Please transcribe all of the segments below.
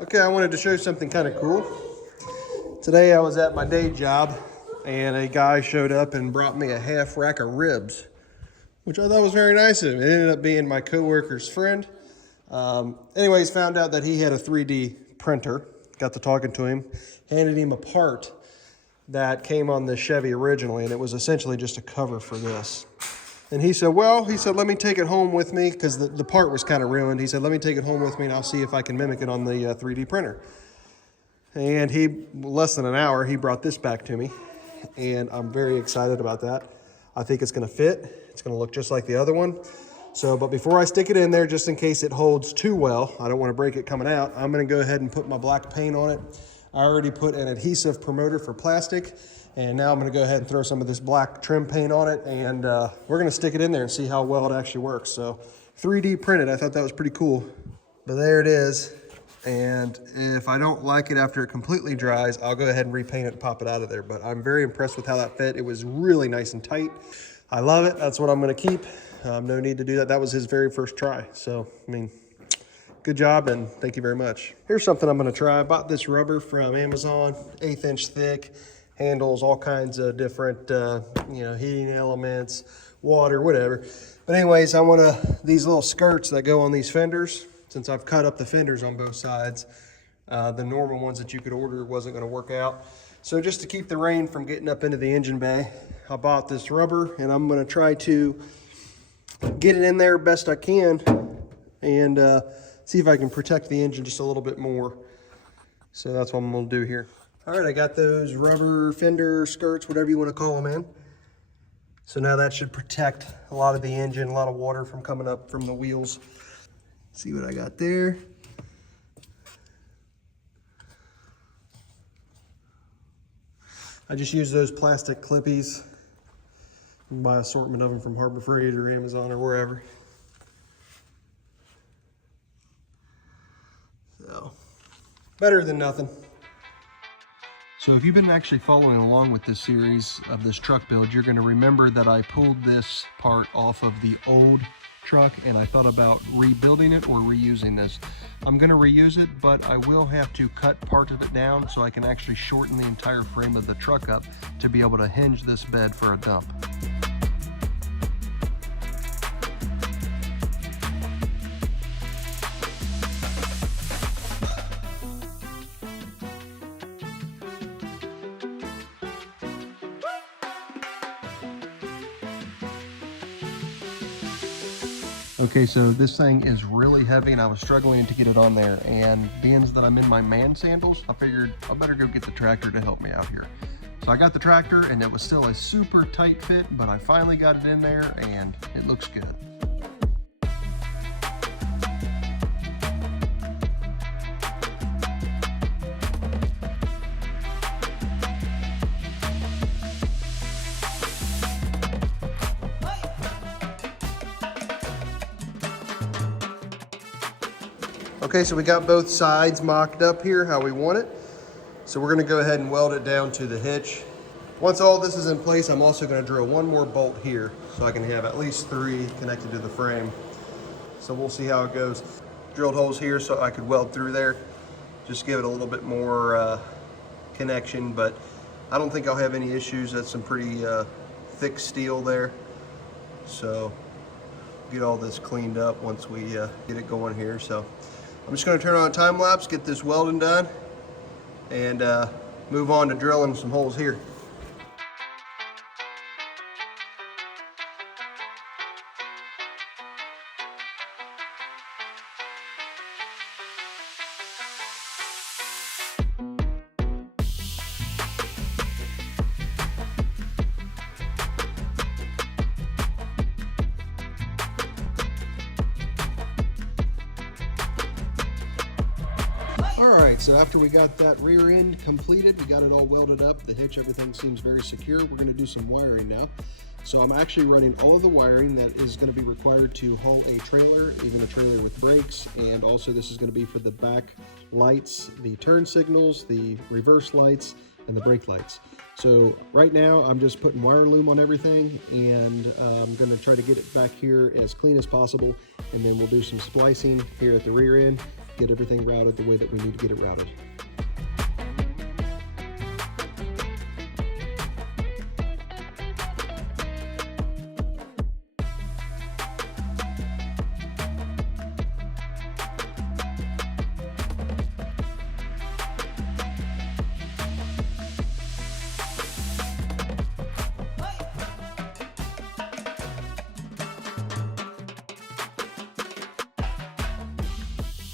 Okay, I wanted to show you something kind of cool. Today I was at my day job and a guy showed up and brought me a half rack of ribs, which I thought was very nice of him. It ended up being my coworker's friend. Anyways, found out that he had a 3D printer. Got to talking to him, handed him a part that came on the Chevy originally, and it was essentially just a cover for this. And he said, let me take it home with me, because the part was kind of ruined. He said, let me take it home with me and I'll see if I can mimic it on the 3D printer. And less than an hour, he brought this back to me. And I'm very excited about that. I think it's gonna fit. It's gonna look just like the other one. So, but before I stick it in there, just in case it holds too well, I don't wanna break it coming out, I'm gonna go ahead and put my black paint on it. I already put an adhesive promoter for plastic. And now I'm gonna go ahead and throw some of this black trim paint on it, and we're gonna stick it in there and see how well it actually works. So 3D printed, I thought that was pretty cool. But there it is. And if I don't like it after it completely dries, I'll go ahead and repaint it and pop it out of there. But I'm very impressed with how that fit. It was really nice and tight. I love it. That's what I'm gonna keep. No need to do that. That was his very first try. So, I mean, good job and thank you very much. Here's something I'm gonna try. I bought this rubber from Amazon, 1/8 inch thick. Handles all kinds of different, heating elements, water, whatever. But anyways, I want these little skirts that go on these fenders. Since I've cut up the fenders on both sides, the normal ones that you could order wasn't gonna work out. So just to keep the rain from getting up into the engine bay, I bought this rubber and I'm gonna try to get it in there best I can and see if I can protect the engine just a little bit more. So that's what I'm gonna do here. All right, I got those rubber fender skirts, whatever you want to call them, in. So now that should protect a lot of the engine, a lot of water from coming up from the wheels. See what I got there. I just use those plastic clippies. You can buy an assortment of them from Harbor Freight or Amazon or wherever. So, better than nothing. So if you've been actually following along with this series of this truck build, you're gonna remember that I pulled this part off of the old truck and I thought about rebuilding it or reusing this. I'm gonna reuse it, but I will have to cut part of it down so I can actually shorten the entire frame of the truck up to be able to hinge this bed for a dump. Okay, so this thing is really heavy and I was struggling to get it on there, and being that I'm in my man sandals, I figured I better go get the tractor to help me out here. So I got the tractor and it was still a super tight fit, but I finally got it in there and it looks good. Okay, so we got both sides mocked up here how we want it. So we're gonna go ahead and weld it down to the hitch. Once all this is in place, I'm also gonna drill one more bolt here so I can have at least 3 connected to the frame. So we'll see how it goes. Drilled holes here so I could weld through there. Just give it a little bit more connection, but I don't think I'll have any issues. That's some pretty thick steel there. So get all this cleaned up once we get it going here. So I'm just going to turn on a time lapse, get this welding done, and move on to drilling some holes here. All right, so after we got that rear end completed, we got it all welded up, the hitch, everything seems very secure. We're gonna do some wiring now. So I'm actually running all of the wiring that is gonna be required to haul a trailer, even a trailer with brakes, and also this is gonna be for the back lights, the turn signals, the reverse lights, and the brake lights. So right now I'm just putting wire loom on everything, and I'm gonna try to get it back here as clean as possible, and then we'll do some splicing here at the rear end get everything routed the way that we need to get it routed.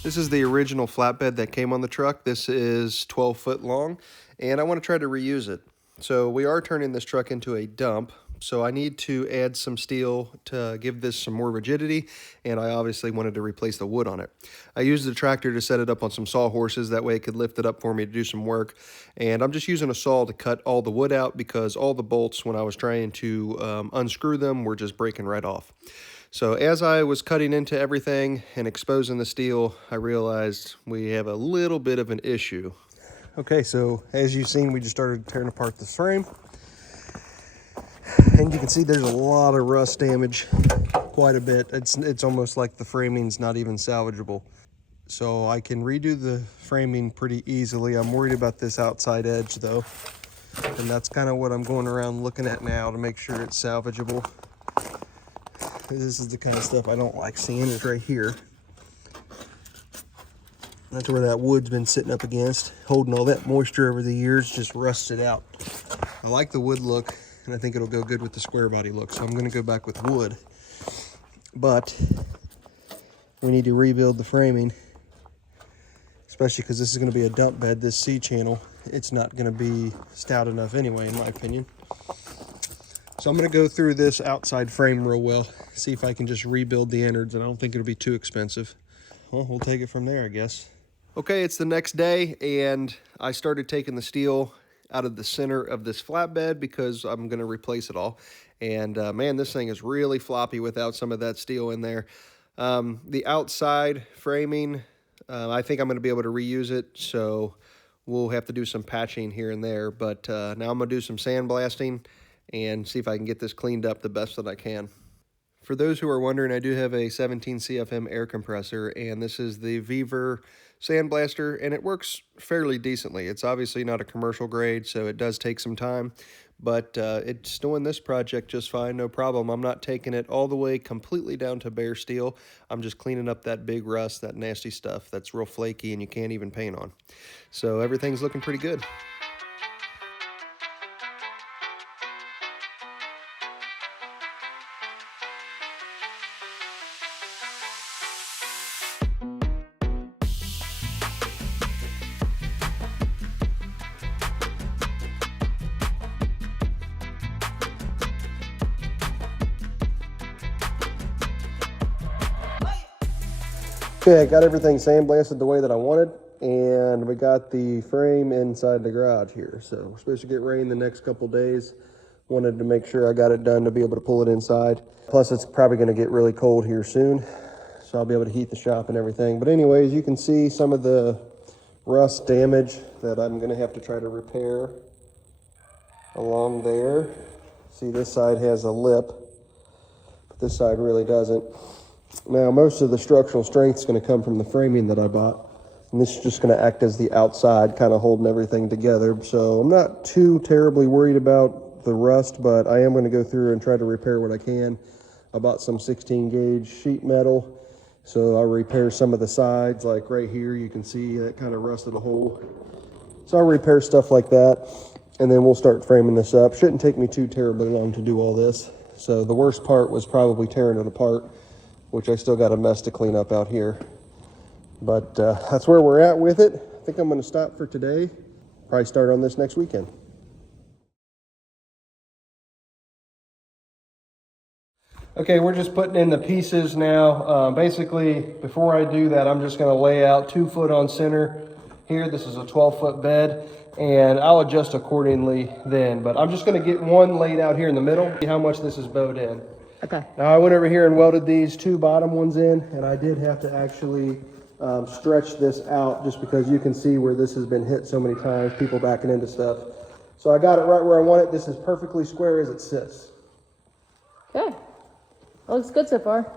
This is the original flatbed that came on the truck. This is 12 foot long, and I want to try to reuse it. So we are turning this truck into a dump, so I need to add some steel to give this some more rigidity, and I obviously wanted to replace the wood on it. I used the tractor to set it up on some sawhorses, that way it could lift it up for me to do some work, and I'm just using a saw to cut all the wood out because all the bolts, when I was trying to unscrew them, were just breaking right off. So as I was cutting into everything and exposing the steel, I realized we have a little bit of an issue. Okay, so as you've seen, we just started tearing apart this frame. And you can see there's a lot of rust damage, quite a bit. It's almost like the framing's not even salvageable. So I can redo the framing pretty easily. I'm worried about this outside edge though. And that's kind of what I'm going around looking at now to make sure it's salvageable. This is the kind of stuff I don't like seeing, is right here. That's where that wood's been sitting up against, holding all that moisture over the years, just rusted out. I like the wood look, and I think it'll go good with the square body look, so I'm gonna go back with wood. But we need to rebuild the framing, especially because this is gonna be a dump bed, this C channel. It's not gonna be stout enough anyway, in my opinion. So I'm going to go through this outside frame real well, see if I can just rebuild the innards, and I don't think it'll be too expensive. Well, we'll take it from there, I guess. Okay, it's the next day, and I started taking the steel out of the center of this flatbed because I'm going to replace it all. And man, this thing is really floppy without some of that steel in there. The outside framing, I think I'm going to be able to reuse it, so we'll have to do some patching here and there. But now I'm going to do some sandblasting and see if I can get this cleaned up the best that I can. For those who are wondering, I do have a 17 CFM air compressor, and this is the Viver sandblaster, and it works fairly decently. It's obviously not a commercial grade, so it does take some time, but it's doing this project just fine, no problem. I'm not taking it all the way completely down to bare steel. I'm just cleaning up that big rust, that nasty stuff that's real flaky and you can't even paint on. So everything's looking pretty good. Okay, I got everything sandblasted the way that I wanted, and we got the frame inside the garage here. So we're supposed to get rain the next couple days. Wanted to make sure I got it done to be able to pull it inside. Plus, it's probably going to get really cold here soon, so I'll be able to heat the shop and everything. But anyways, you can see some of the rust damage that I'm going to have to try to repair along there. See, this side has a lip, but this side really doesn't. Now, most of the structural strength is going to come from the framing that I bought, and this is just going to act as the outside, kind of holding everything together. So I'm not too terribly worried about the rust, but I am going to go through and try to repair what I can. I bought some 16 gauge sheet metal, so I'll repair some of the sides, like right here, you can see that kind of rusted a hole. So I'll repair stuff like that, and then we'll start framing this up. Shouldn't take me too terribly long to do all this. So the worst part was probably tearing it apart, which I still got a mess to clean up out here. But that's where we're at with it. I think I'm going to stop for today. Probably start on this next weekend. Okay, we're just putting in the pieces now. Basically, before I do that, I'm just going to lay out 2 foot on center here. This is a 12-foot bed, and I'll adjust accordingly then. But I'm just going to get one laid out here in the middle, see how much this is bowed in. Okay. Now I went over here and welded these 2 bottom ones in, and I did have to actually stretch this out just because you can see where this has been hit so many times, people backing into stuff. So I got it right where I want it. This is perfectly square as it sits. Good. Well, looks good so far.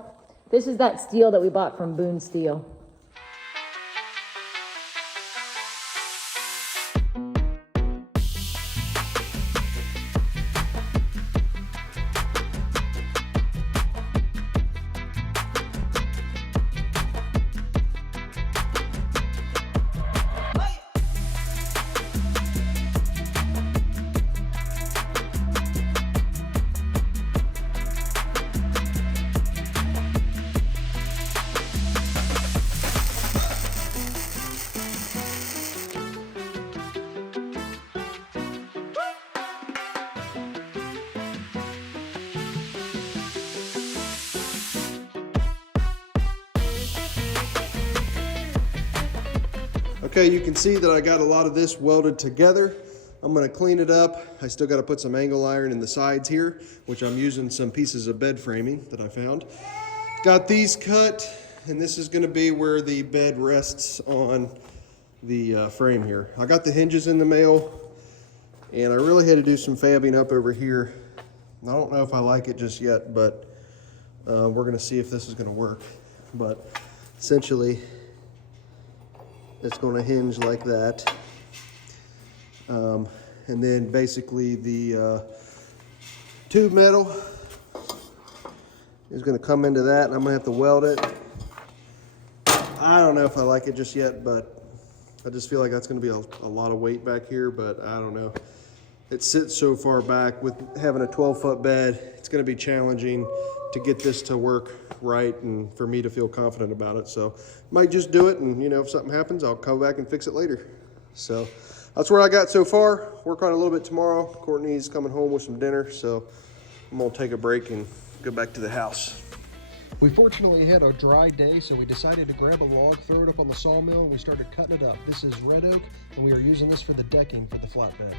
This is that steel that we bought from Boone Steel. Okay, you can see that I got a lot of this welded together. I'm gonna clean it up. I still gotta put some angle iron in the sides here, which I'm using some pieces of bed framing that I found. Got these cut, and this is gonna be where the bed rests on the frame here. I got the hinges in the mail, and I really had to do some fabbing up over here. I don't know if I like it just yet, but we're gonna see if this is gonna work. But essentially, it's gonna hinge like that. And then basically the tube metal is gonna come into that, and I'm gonna have to weld it. I don't know if I like it just yet, but I just feel like that's gonna be a lot of weight back here, but I don't know. It sits so far back with having a 12-foot bed. It's gonna be challenging to get this to work right and for me to feel confident about it. So might just do it, and you know, if something happens, I'll come back and fix it later. So that's where I got so far. Work on it a little bit tomorrow. Courtney's coming home with some dinner, so I'm gonna take a break and go back to the house. We fortunately had a dry day, so we decided to grab a log, throw it up on the sawmill, and we started cutting it up. This is red oak, and we are using this for the decking for the flatbed.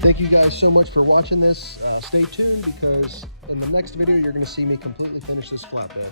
Thank you guys so much for watching this. Stay tuned, because in the next video, you're going to see me completely finish this flatbed.